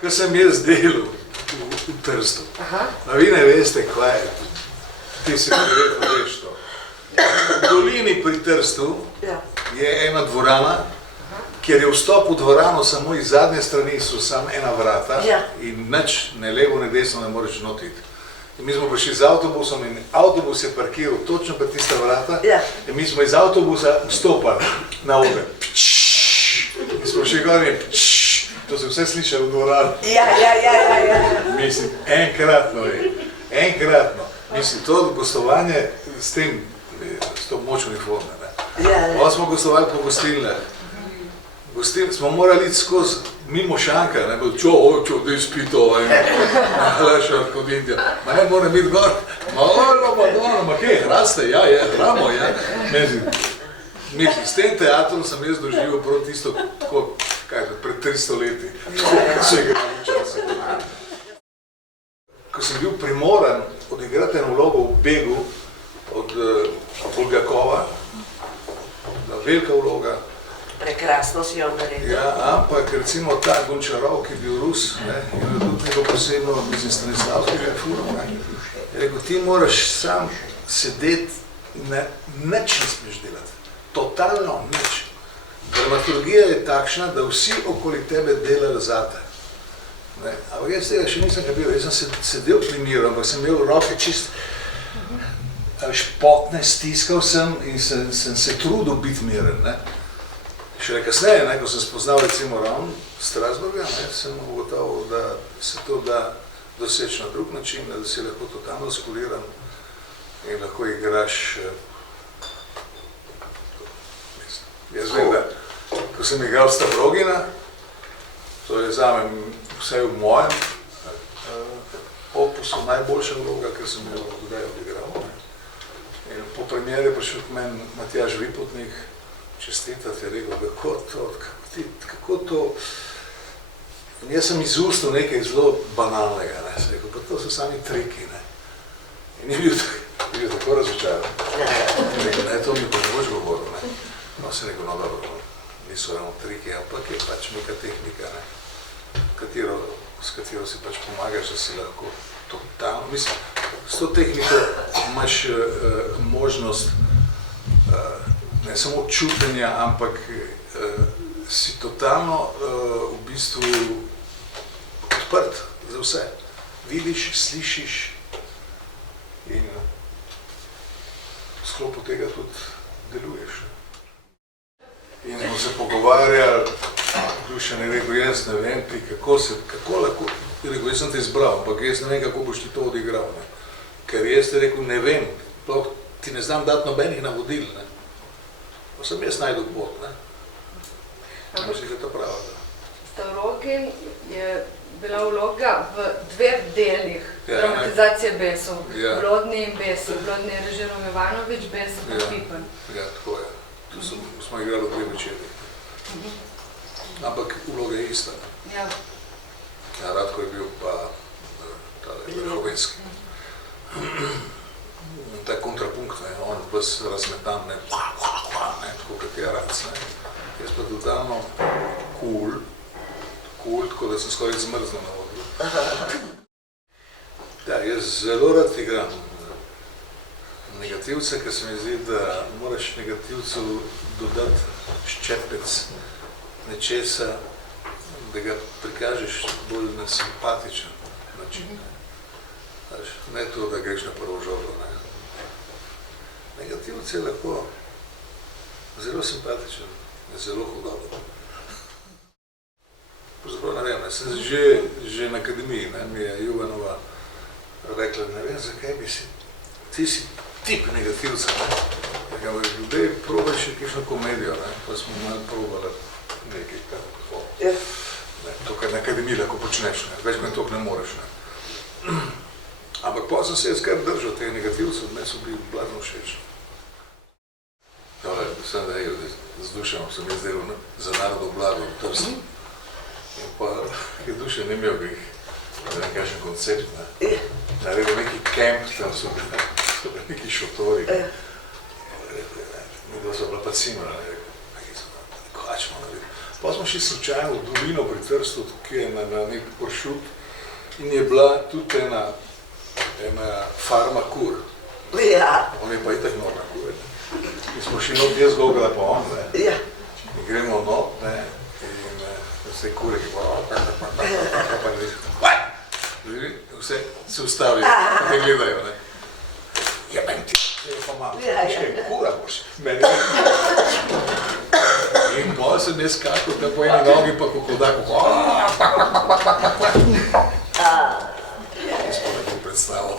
Ko sem jaz delal v Trstu, a vi ne veste, kaj je, ti si verjetno veš to. V dolini pri Trstu je ena dvorana, kjer je vstop v dvorano samo iz zadnje strani, so samo ena vrata in nič, ne levo, ne desno, ne moreš not iti. In mi smo prišli z avtobusom in avtobus je parkiral točno pred tista vrata in mi smo iz avtobusa vstopali na oder. In smo še gor in to se vse slišalo v dvorani. Mislim, enkratno je, enkratno. Mislim, to gostovanje s tem, s to moč uniforme, ne. Pa smo gostovali po gostilnah. Smo morali iti skozi mimo šanka, ne, bo čo, da izpito, nalaša kot Indija. Ma ne, moram biti gor, ma kaj, hraste, ja, hramo, ja. Mislim, s tem teatrom sem jaz doživel prav tisto, tako, kaj, pred 300 leti. Tako se igra v čase. Ko sem bil primoran odigrati eno vlogo v Begu od Bulgakova, velika vloga. Prekrasno si jo naredil. Ja, ampak recimo ta Gončarov, ki je bil Rus, ne, in je tudi neko posebno, mislim, Stanislavskega fura, ne, je rekel, ti moraš sam sedeti, nič ne smeš delati. Totalno nič. Dramaturgija je takšna, da vsi okoli tebe delajo zate. Ampak jaz tega še nisem kapil, jaz sem sedel pri miru, ampak sem imel roke čist potne, stiskal sem in sem se trudil biti miren. Šele kasneje, ko sem spoznal recimo ravno Strasburga, sem ugotovil, da se to da doseči na drug način, da si lahko totalno skoliran in lahko igraš. Jaz vem, da ko sem igral Stavrogina, to je zame vsaj v mojem opusu najboljša vloga, ker sem jo kdaj odigral. In po premijeri je prišel k meni Matjaž Vipotnik, čestitati, je rekel, kako to... In jaz sem izustil nekaj zelo banalnega, sem rekel, pa to so sami triki, ne. In je bil tako razočaran. Rekel, ne, to mi pa ne boš govoril, ne. No, sem rekel, no dobro, niso ravno triki, ampak je pač neka tehnika, ne, s katero si pač pomagaš, da si lahko totalno... Mislim, s to tehniko imaš možnost ne samo čutenja, ampak si totalno v bistvu odprt za vse. Vidiš, slišiš in v sklopu tega tudi deluješ. In smo se pogovarjali, Dušan je rekel, jaz ne vem ti, kako lahko, je rekel, jaz sem te izbral, ampak jaz ne vem, kako boš ti to odigral, ne. Ker jaz te rekel, ne vem, ti ne znam dati nobenih navodil, ne. Pa sem jaz najdel pot, ne. In vsi je to pravo, da. Stavrogin je bila vloga v dveh delih dramatizacije Besov. Blodni in Besi. Blodni je režiral Ivanović, Besi pa Pipan. Ja, tako je. Tu smo igrali v 2 večeri. Ampak vloga je ista. Ja, Radko je bil pa Vrhovenski. Ta kontrapunkt, on ves razmetan, tako kot je Rac. Jaz pa totalno cool, tako da sem skoraj zmrznil na odru. Da, jaz zelo rad igram negativce, ker se mi zdi, da moraš negativcu dodati ščepec nečesa, da ga prikažeš bolj na simpatičen način. Ne to, da greš na prvo žogo. Negativc je lahko zelo simpatičen, zelo hudoben. Pravzaprav ne vem, sem že na akademiji, mi je Juvanova rekla, ne vem, zakaj bi si, ti si tip negativca, daj probaj še kakšno komedijo, pa smo malo probali nekaj tako. To, kar na akademiji lahko počneš, več me toliko ne moreš. Ampak pa sem se jaz kar držal teh negativcev, meni so bili blazno všeč. Tole, sem da je, z Dušanom sem jaz delal za Narodov blago v Trstu. In pa je Dušan ne imel bih, ne vem kakšen koncept, naredil neki kemp, tam so bili neki šotori. Nekdo so bila pa cimra, kaj smo, koga ćemo narediti. Pa smo šli slučajno v dolino pri Trstu, ki je na nek pršut in je bila tudi ena farma kur. Ja. On je pa itak nor na kur. In smo šli not, jaz Gogala pa on, ne. Ja. In gremo not, ne, in vse kure, ki pa ne vse se ustavijo, te gledajo, ne. Jebem ti, pa malo, še kura boš, meni. In pa sem jaz skakal tam po eni nogi, pa kokodako, jaz pa neko predstavljam.